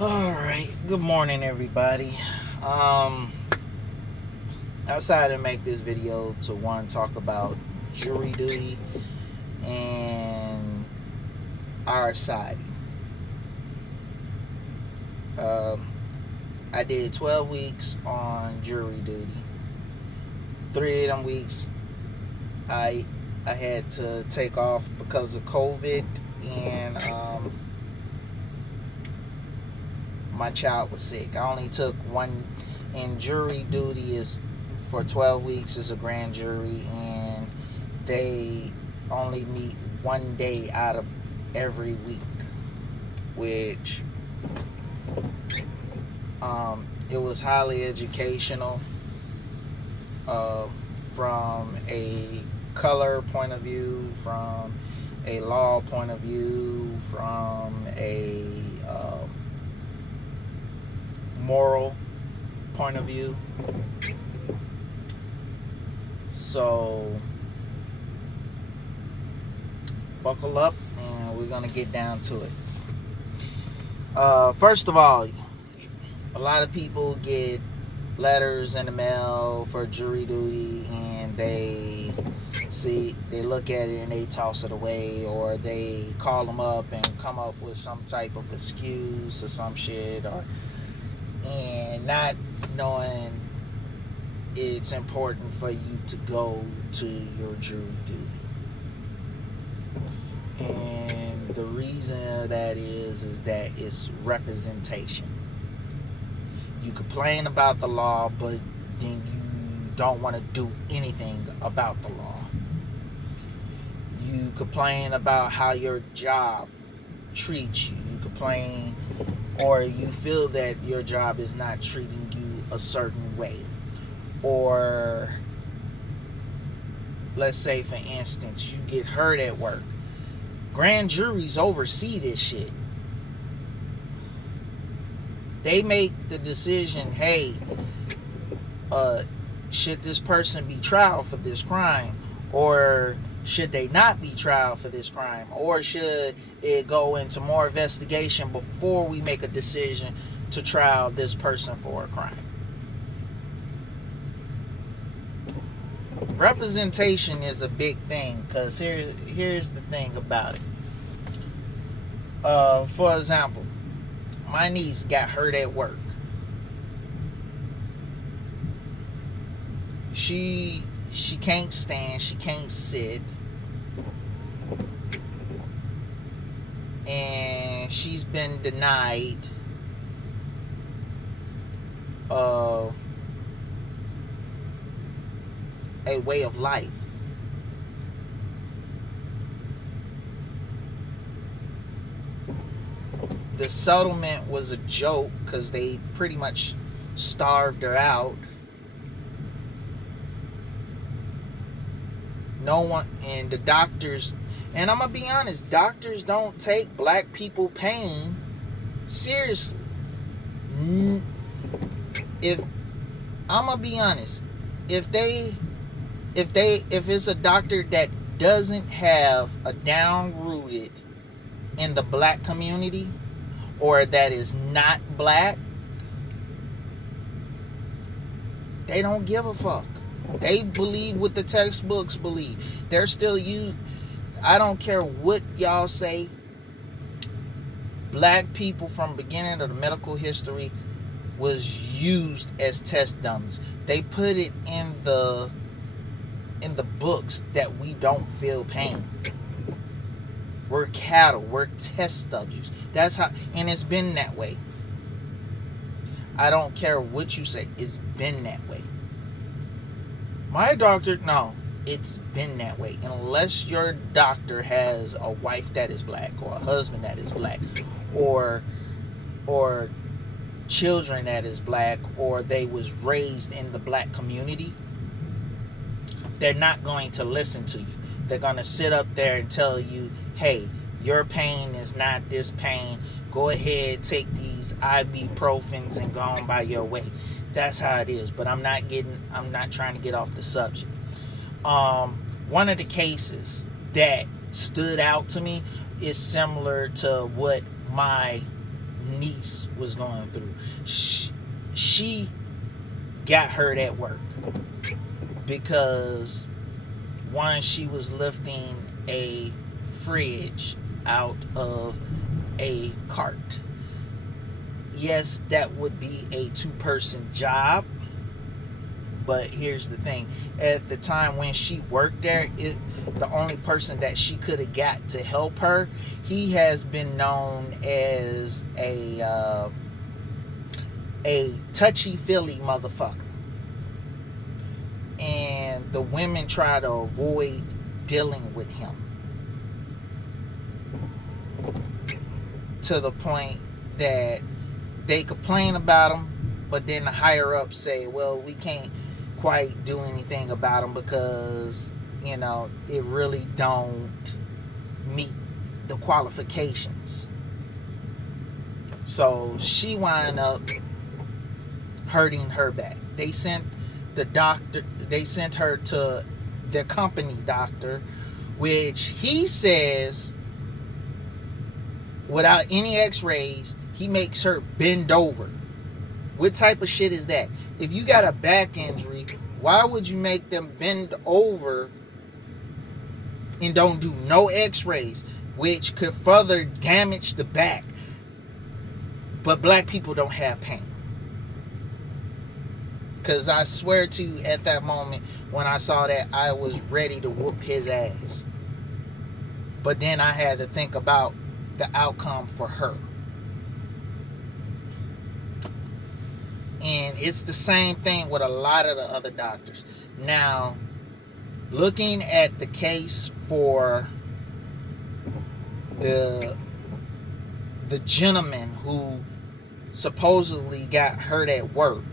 All right. Good morning, everybody. Um, I decided to make this video to one talk about jury duty and our society. Um, I did 12 weeks on jury duty. 3 of them weeks, I I had to take off because of COVID, and my child was sick. I only took one. And jury duty is for 12 weeks is a grand jury, and they only meet one day out of every week, which it was highly educational, uh, from a color point of view, from a law point of view, from a moral point of view. So buckle up and we're gonna get down to it. First of all, a lot of people get letters in the mail for jury duty, and they look at it and they toss it away, or they call them up and come up with some type of excuse or some shit, and not knowing it's important for you to go to your jury duty. And the reason that is that it's representation. You complain about the law, but then you don't want to do anything about the law. You complain about how your job treats you. You complain, or you feel that your job is not treating you a certain way. Or let's say, for instance, you get hurt at work. Grand juries oversee this shit. They make the decision, hey, should this person be tried for this crime? Or should they not be tried for this crime? Or should it go into more investigation before we make a decision to trial this person for a crime? Representation is a big thing, because here's the thing about it. For example, my niece got hurt at work. She can't stand, she can't sit, and she's been denied a way of life. The settlement was a joke because they pretty much starved her out. No one, and the doctors, and I'm gonna be honest, doctors don't take black people pain seriously. If I'm gonna be honest, if it's a doctor that doesn't have a down rooted in the black community, or that is not black, they don't give a fuck. They believe what the textbooks believe. They're still you. I don't care what y'all say. Black people from beginning of the medical history was used as test dummies. They put it in the books that we don't feel pain. We're cattle. We're test subjects. That's how, and it's been that way. I don't care what you say. It's been that way. My doctor, no, it's been that way. Unless your doctor has a wife that is black, or a husband that is black, or children that is black, or they was raised in the black community, they're not going to listen to you. They're going to sit up there and tell you, hey, your pain is not this pain. Go ahead, take these ibuprofens and go on by your way. That's how it is. But I'm not trying to get off the subject. One of the cases that stood out to me is similar to what my niece was going through. She got hurt at work because one, she was lifting a fridge out of a cart. Yes, that would be a 2-person job, but here's the thing. At the time when she worked there, the only person that she could have got to help her, he has been known as a touchy-feely motherfucker. And the women try to avoid dealing with him to the point that they complain about him, but then the higher ups say, well, we can't quite do anything about him because, you know, it really don't meet the qualifications. So she wound up hurting her back. They sent her to their company doctor, which he says, without any x-rays, he makes her bend over. What type of shit is that? If you got a back injury, why would you make them bend over and don't do no x-rays, which could further damage the back? But black people don't have pain. Because I swear to you, at that moment, when I saw that, I was ready to whoop his ass. But then I had to think about the outcome for her. And it's the same thing with a lot of the other doctors. Now, looking at the case for the gentleman who supposedly got hurt at work,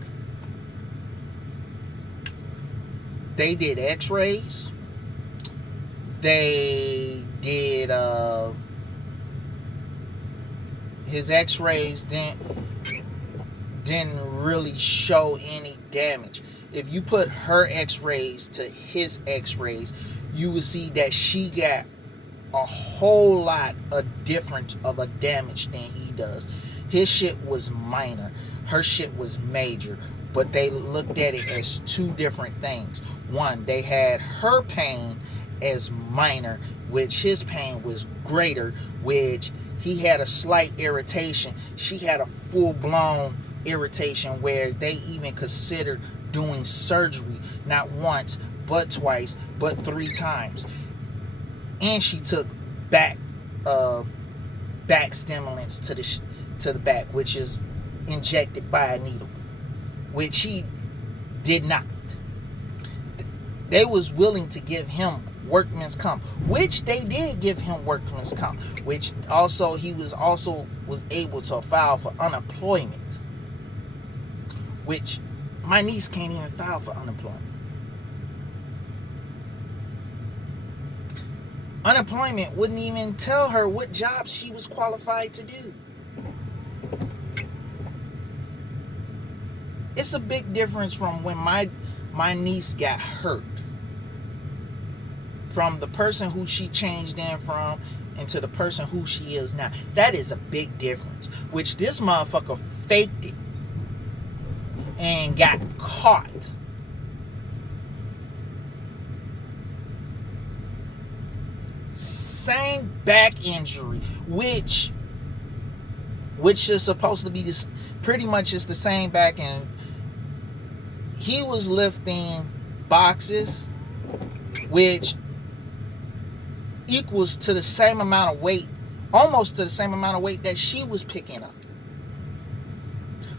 they did x-rays. They did his x-rays didn't really show any damage. If you put her x-rays to his x-rays, you will see that she got a whole lot of different of a damage than he does. His shit was minor. Her shit was major. But they looked at it as two different things. One, they had her pain as minor, which his pain was greater, which he had a slight irritation. She had a full-blown irritation where they even considered doing surgery, not once, but twice, but 3 times. And she took back stimulants to the back, which is injected by a needle, which he did not. They was willing to give him workman's comp, which they did give him workman's comp, which also he was able to file for unemployment, which my niece can't even file for unemployment. Unemployment wouldn't even tell her what job she was qualified to do. It's a big difference from when my niece got hurt, from the person who she changed in from into the person who she is now. That is a big difference, which this motherfucker faked it and got caught. Same back injury, which is supposed to be this, pretty much is the same back, and he was lifting boxes, which equals to the same amount of weight, almost to the same amount of weight that she was picking up.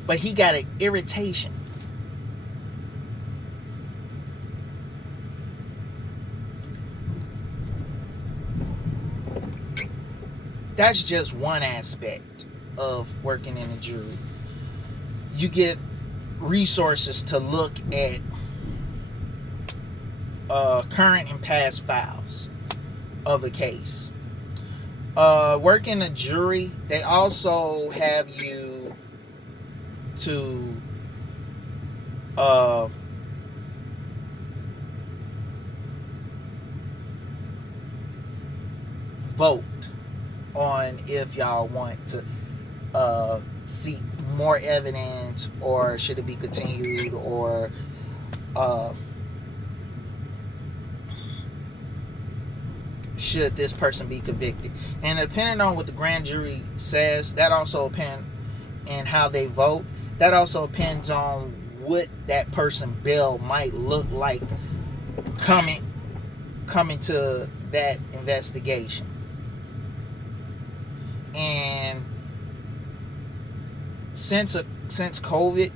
But he got an irritation. That's just one aspect of working in a jury. You get resources to look at current and past files of a case. Working a jury, they also have you to vote on if y'all want to seek more evidence, or should it be continued, or should this person be convicted? And depending on what the grand jury says, that also depends on how they vote. That also depends on what that person bill might look like coming to that investigation. And since COVID,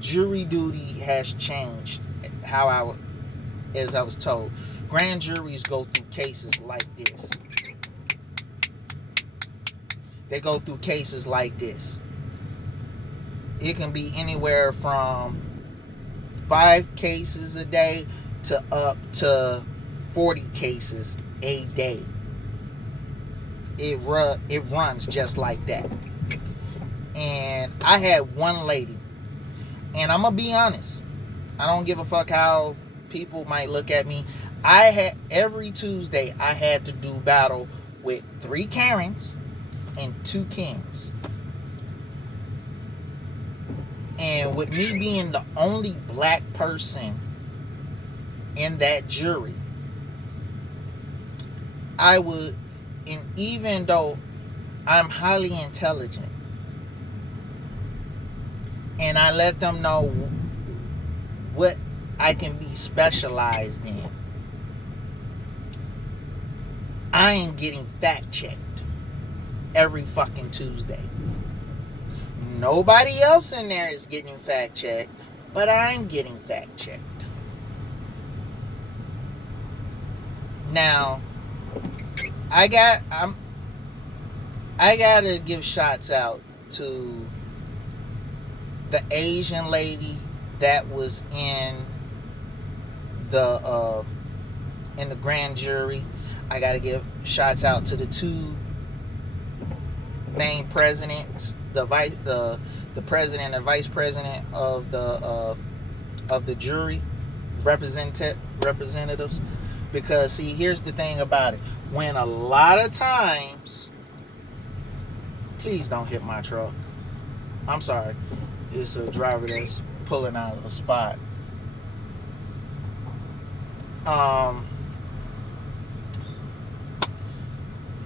jury duty has changed. As I was told, grand juries go through cases like this. They go through cases like this. It can be anywhere from 5 cases a day to up to 40 cases a day. It runs just like that. And I had one lady, and I'm gonna be honest, I don't give a fuck how people might look at me. Every Tuesday I had to do battle with 3 Karens and 2 Kens. And with me being the only black person in that jury, and even though I'm highly intelligent, and I let them know what I can be specialized in, I am getting fact checked every fucking Tuesday. Nobody else in there is getting fact checked, but I'm getting fact checked. Now, I gotta give shots out to the Asian lady that was in the grand jury. I gotta give shots out to the 2 main presidents, the president and vice president of the jury representatives. Because see, here's the thing about it: when a lot of times, please don't hit my truck. I'm sorry, it's a driver that's pulling out of a spot.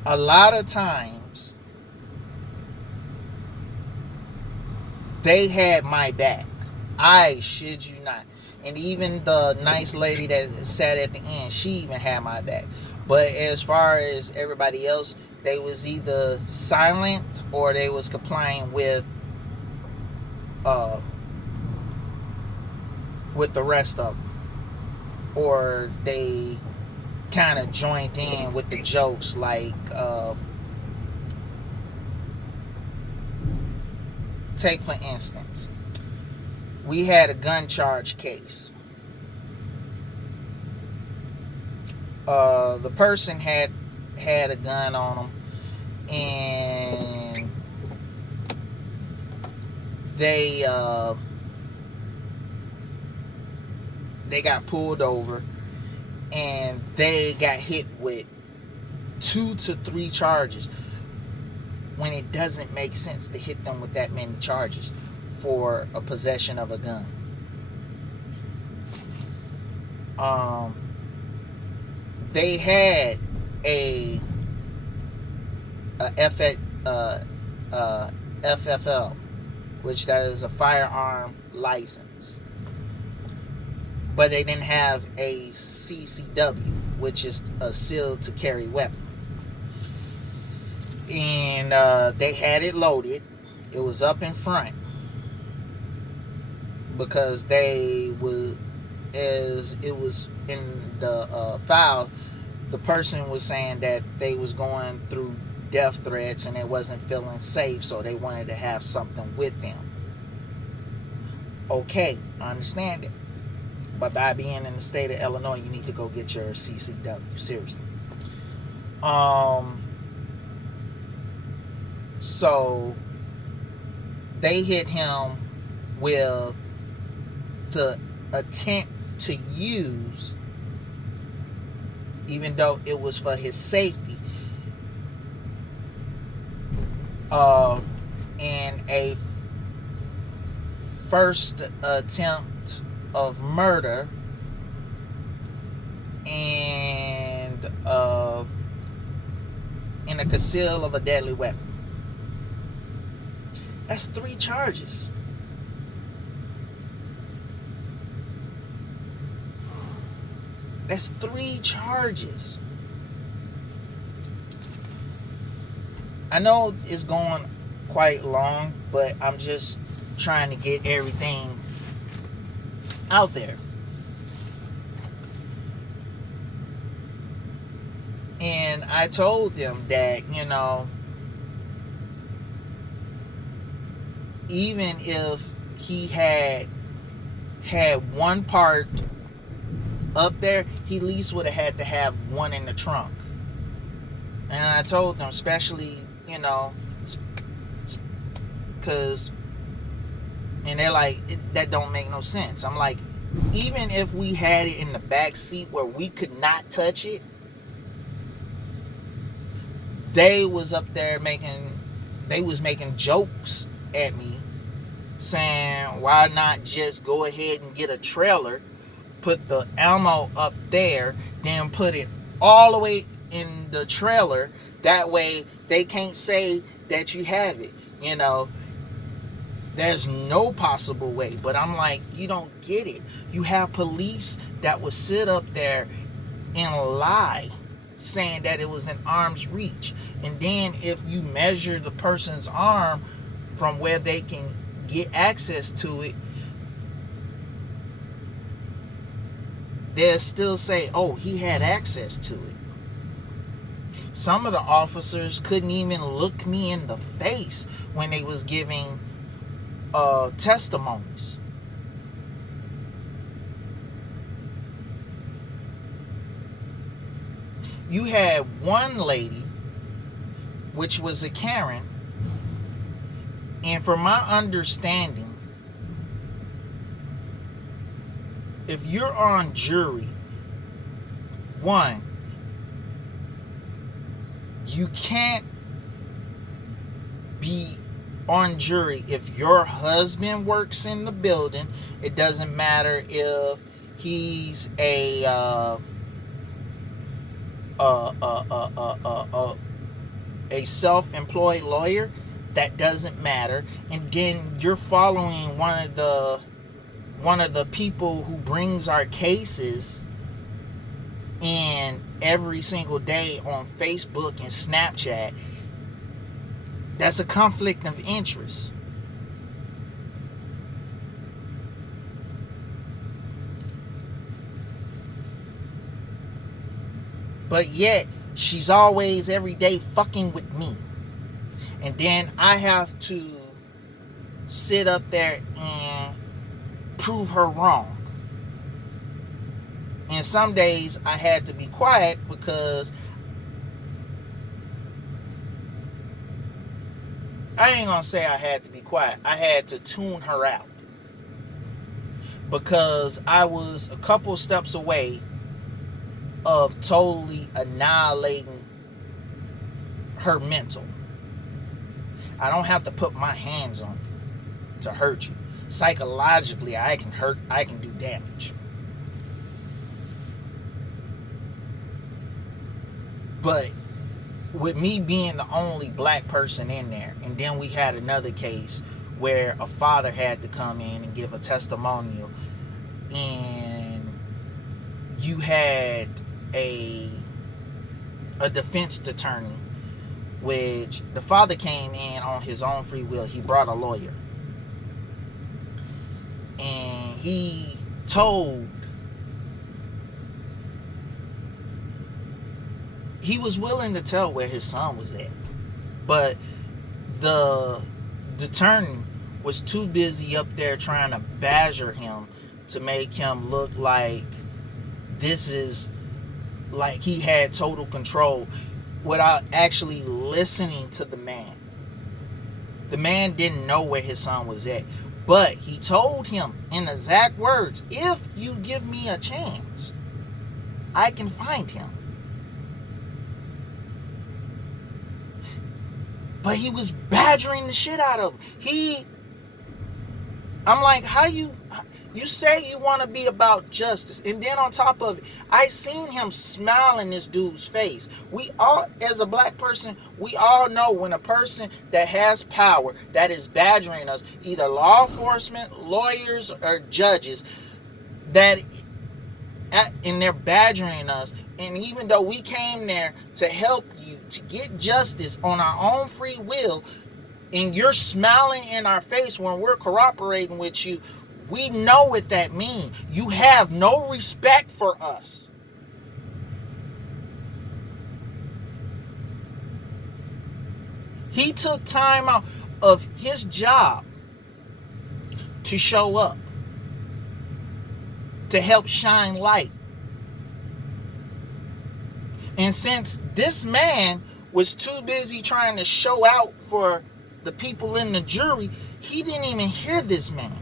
A lot of times they had my back. I shit you not. And even the nice lady that sat at the end, she even had my back. But as far as everybody else, they was either silent or they was complying with the rest of them, or they kind of joined in with the jokes, like take for instance, we had a gun charge case. The person had a gun on them, and they got pulled over, and they got hit with 2 to 3 charges, when it doesn't make sense to hit them with that many charges for a possession of a gun. They had a FFL, which that is a firearm license, but they didn't have a CCW, which is a sealed to carry weapon. And they had it loaded. It was up in front because as it was in the file, the person was saying that they was going through death threats and they wasn't feeling safe, so they wanted to have something with them. Okay, I understand it. But by being in the state of Illinois, you need to go get your CCW, seriously. So they hit him with the attempt to use, even though it was for his safety, a first attempt of murder and in a conceal of a deadly weapon. That's 3 charges. That's 3 charges. I know it's going quite long, but I'm just trying to get everything out there. And I told them that, even if he had one part up there, he at least would have had to have one in the trunk. And I told them, especially, because, and they're like, that don't make no sense. I'm like, even if we had it in the back seat where we could not touch it, they was up there making jokes at me, saying, why not just go ahead and get a trailer, put the ammo up there, then put it all the way in the trailer. That way they can't say that you have it. There's no possible way. But I'm like, you don't get it. You have police that would sit up there and lie, saying that it was in arm's reach. And then if you measure the person's arm from where they can get access to it, they'll still say, oh, he had access to it. Some of the officers couldn't even look me in the face when they was giving testimonies. You had one lady, which was a Karen, and from my understanding, if you're on jury, one, you can't be on jury if your husband works in the building. It doesn't matter if he's a self-employed lawyer. That doesn't matter. And then you're following one of the people who brings our cases in every single day on Facebook and Snapchat. That's a conflict of interest. But yet, she's always every day fucking with me. And then I have to sit up there and prove her wrong. And some days I had to be quiet because I ain't gonna say I had to be quiet. I had to tune her out. Because I was a couple steps away of totally annihilating her mental. I don't have to put my hands on you to hurt you. Psychologically, I can do damage. But with me being the only black person in there, and then we had another case where a father had to come in and give a testimonial, and you had a defense attorney, which the father came in on his own free will. He brought a lawyer, and he was willing to tell where his son was at, but the attorney was too busy up there trying to badger him to make him look like this is like he had total control, without actually listening to the man. The man didn't know where his son was at, but he told him in exact words, if you give me a chance, I can find him. But he was badgering the shit out of him. I'm like, how you say you want to be about justice, and then on top of it, I seen him smile in this dude's face. We all, as a black person, we all know when a person that has power, that is badgering us, either law enforcement, lawyers, or judges, and they're badgering us, and even though we came there to help you, to get justice on our own free will, and you're smiling in our face when we're cooperating with you, we know what that means. You have no respect for us. He took time out of his job to show up, to help shine light. And since this man was too busy trying to show out for the people in the jury, he didn't even hear this man.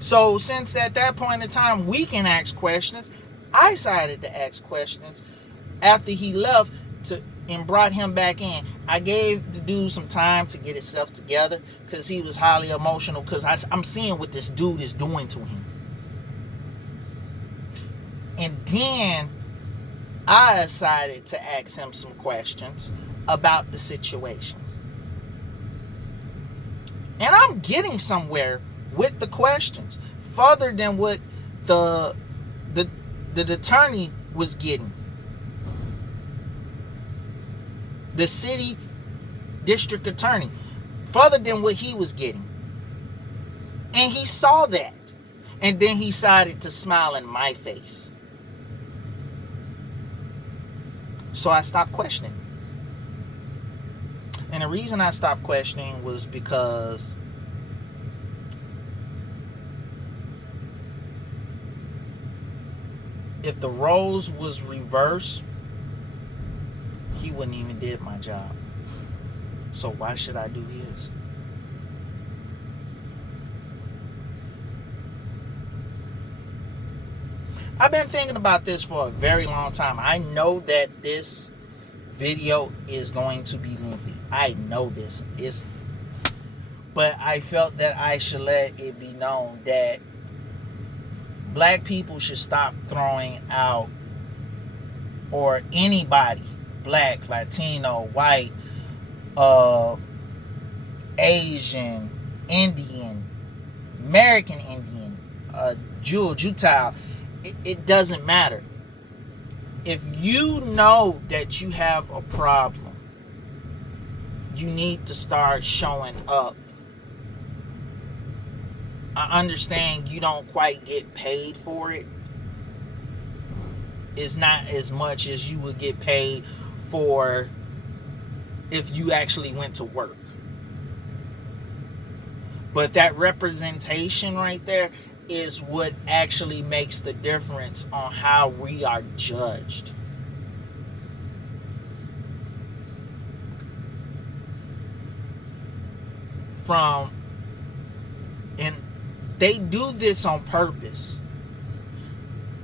So since at that point in time we can ask questions, I decided to ask questions after he left and brought him back in. I gave the dude some time to get himself together because he was highly emotional, because I'm seeing what this dude is doing to him. And then I decided to ask him some questions about the situation. And I'm getting somewhere with the questions, further than what the attorney was getting. The city district attorney, further than what he was getting. And he saw that. And then he decided to smile in my face. So I stopped questioning. And the reason I stopped questioning was because if the roles was reversed, he wouldn't even did my job. So why should I do his? I've been thinking about this for a very long time. I know that this video is going to be lengthy. I know this. But I felt that I should let it be known that black people should stop throwing out, or anybody, black, Latino, white, Asian, Indian, American Indian, Jew, Jutao, it doesn't matter. If you know that you have a problem, you need to start showing up. I understand you don't quite get paid for it. It's not as much as you would get paid for if you actually went to work. But that representation right there is what actually makes the difference on how we are judged. And they do this on purpose.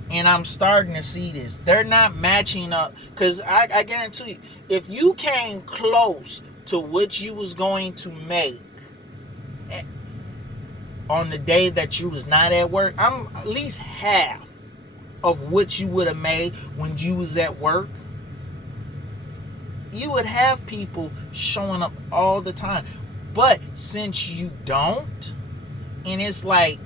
And I'm starting to see this. They're not matching up. Because I guarantee you, if you came close to what you was going to make on the day that you was not at work, I'm at least half of what you would have made when you was at work. You would have people showing up all the time. But since you don't, and it's like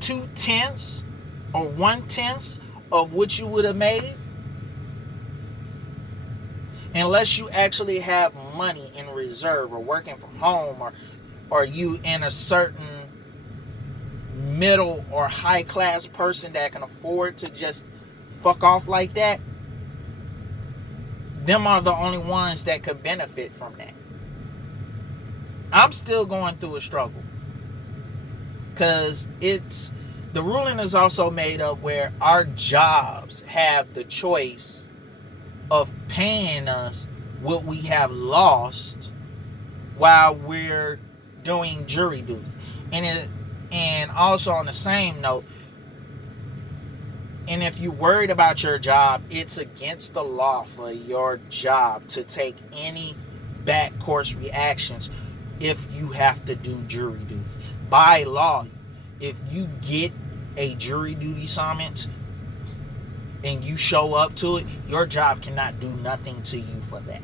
two-tenths or 1/10 of what you would have made, unless you actually have money in reserve or working from home, or you in a certain middle or high class person that can afford to just fuck off like that, them are the only ones that could benefit from that. I'm still going through a struggle, because the ruling is also made up where our jobs have the choice of paying us what we have lost while we're doing jury duty. And also on the same note, and if you're worried about your job, it's against the law for your job to take any back course reactions if you have to do jury duty. By law, if you get a jury duty summons and you show up to it, your job cannot do nothing to you for that.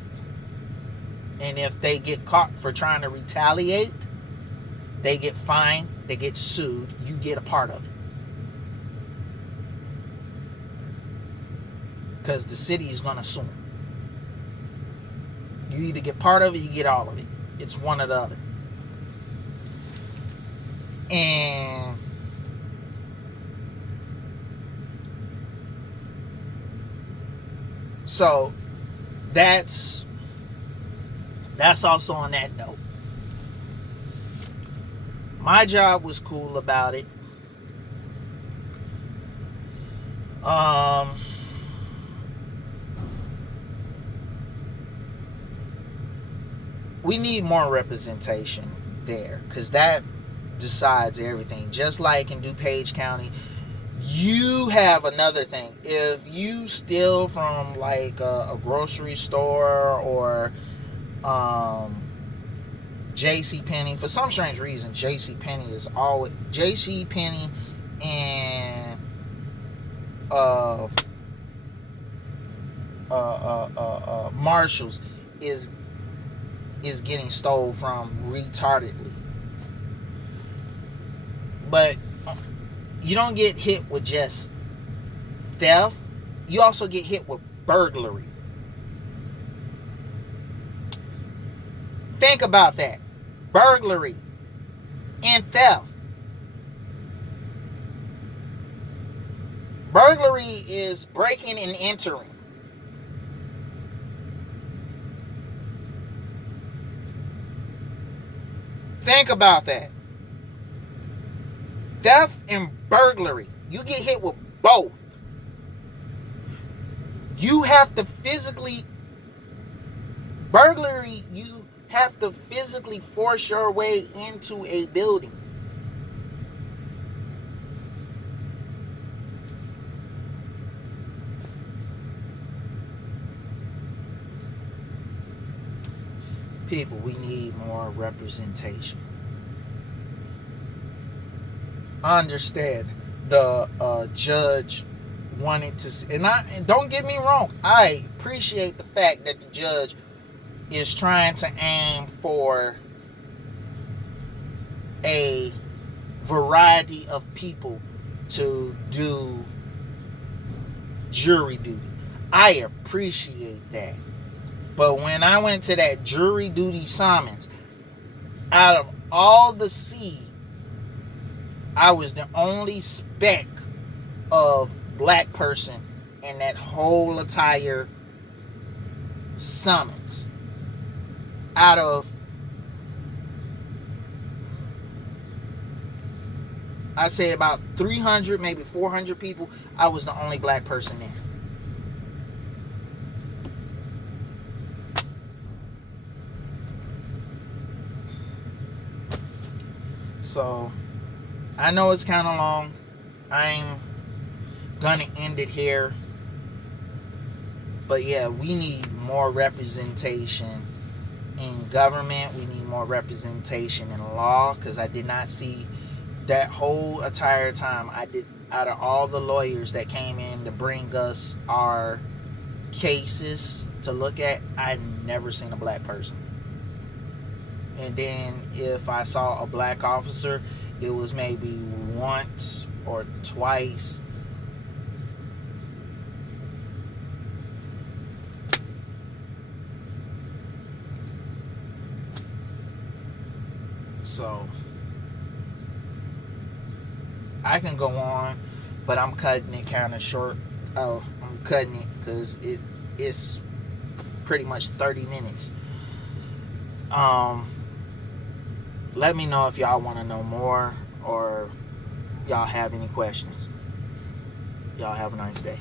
And if they get caught for trying to retaliate, they get fined, they get sued, you get a part of it. Because the city is going to sue them. You either get part of it, you get all of it. It's one or the other. And so that's also on that note. My job was cool about it. We need more representation there, because that decides everything. Just like in DuPage County, you have another thing. If you steal from like a grocery store or JCPenney, for some strange reason, JCPenney is always JCPenney and Marshalls is getting stole from retardedly. But you don't get hit with just theft. You also get hit with burglary. Think about that. Burglary and theft. Burglary is breaking and entering. Think about that. Theft and burglary. You get hit with both. You have to physically... Burglary, you have to physically force your way into a building. People, we need more representation. I understand the judge wanted to see, and don't get me wrong, I appreciate the fact that the judge is trying to aim for a variety of people to do jury duty. I appreciate that. But when I went to that jury duty summons, out of all the C, I was the only speck of black person in that whole entire summons. Out of, I say about 300, maybe 400 people, I was the only black person there. So, I know it's kind of long. I'm gonna end it here. But yeah, we need more representation in government. We need more representation in law, because I did not see that whole entire time. Out of all the lawyers that came in to bring us our cases to look at, I never seen a black person. And then if I saw a black officer, it was maybe once or twice. So I can go on, but I'm cutting it kind of short. I'm cutting it because it's pretty much 30 minutes. Let me know if y'all want to know more or y'all have any questions. Y'all have a nice day.